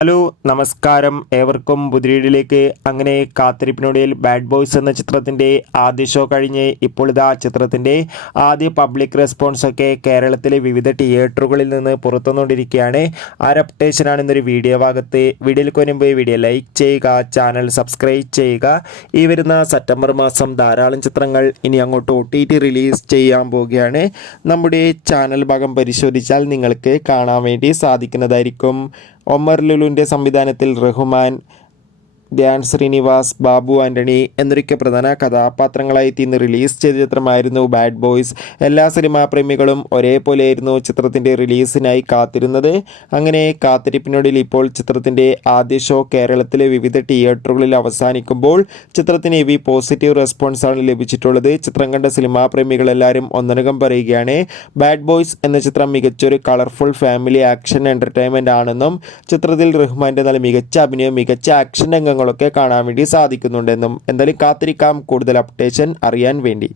Hello നമസ്കാരം ഏവർക്കും പുതിയയിലേക്ക്. അങ്ങനെ കാത്തിരിപ്പിനൊടുവിൽ ബാഡ് ബോയ്സ് എന്ന ചിത്രത്തിൻ്റെ ആദ്യ ഷോ കഴിഞ്ഞ് ഇപ്പോൾ ഇതാ ചിത്രത്തിൻ്റെ ആദ്യ പബ്ലിക് റെസ്പോൺസ് ഒക്കെ കേരളത്തിലെ വിവിധ തിയേറ്ററുകളിൽ നിന്ന് പുറത്തുവന്നുകൊണ്ടിരിക്കുകയാണ്. അപ്ഡേഷനാണ് ഇന്നൊരു വീഡിയോ ഭാഗത്ത്. വീഡിയോയിൽ മുൻപ് വീഡിയോ ലൈക്ക് ചെയ്യുക, ചാനൽ സബ്സ്ക്രൈബ് ചെയ്യുക. ഈ വരുന്ന സെപ്റ്റംബർ മാസം ധാരാളം ചിത്രങ്ങൾ ഇനി അങ്ങോട്ട് OTT റിലീസ് ചെയ്യാൻ പോവുകയാണ്. നമ്മുടെ ചാനൽ ഭാഗം പരിശോധിച്ചാൽ നിങ്ങൾക്ക് കാണാൻ വേണ്ടി സാധിക്കുന്നതായിരിക്കും. ഒമർ ലുലുവിൻ്റെ സംവിധാനത്തിൽ റഹ്മാൻ, ധ്യാൻ ശ്രീനിവാസ്, ബാബു ആൻ്റണി എന്നൊക്കെ പ്രധാന കഥാപാത്രങ്ങളായി ഇന്ന് റിലീസ് ചെയ്ത ചിത്രമായിരുന്നു ബാഡ് ബോയ്സ്. എല്ലാ സിനിമാ പ്രേമികളും ഒരേപോലെയായിരുന്നു ചിത്രത്തിൻ്റെ റിലീസിനായി കാത്തിരുന്നത്. അങ്ങനെ കാത്തിരിപ്പിനൊടുവിൽ ഇപ്പോൾ ചിത്രത്തിൻ്റെ ആദ്യ ഷോ കേരളത്തിലെ വിവിധ തിയേറ്ററുകളിൽ അവസാനിക്കുമ്പോൾ ചിത്രത്തിന് ഹെവി പോസിറ്റീവ് റെസ്പോൺസാണ് ലഭിച്ചിട്ടുള്ളത്. ചിത്രം കണ്ട സിനിമാ പ്രേമികളെല്ലാവരും ഒന്നടങ്കം പറയുകയാണ് ബാഡ് ബോയ്സ് എന്ന ചിത്രം മികച്ചൊരു കളർഫുൾ ഫാമിലി ആക്ഷൻ എൻ്റർടൈൻമെൻ്റ് ആണെന്നും ചിത്രത്തിൽ റഹ്മാൻ്റെ നല്ല മികച്ച അഭിനയം, മികച്ച ആക്ഷൻ രംഗങ്ങളൊക്കെ കാണാൻ വേണ്ടി സാധിക്കുന്നുണ്ടെന്നും. എന്തായാലും കാത്തിരിക്കാം കൂടുതൽ അപ്ഡേഷൻ അറിയാൻ വേണ്ടി.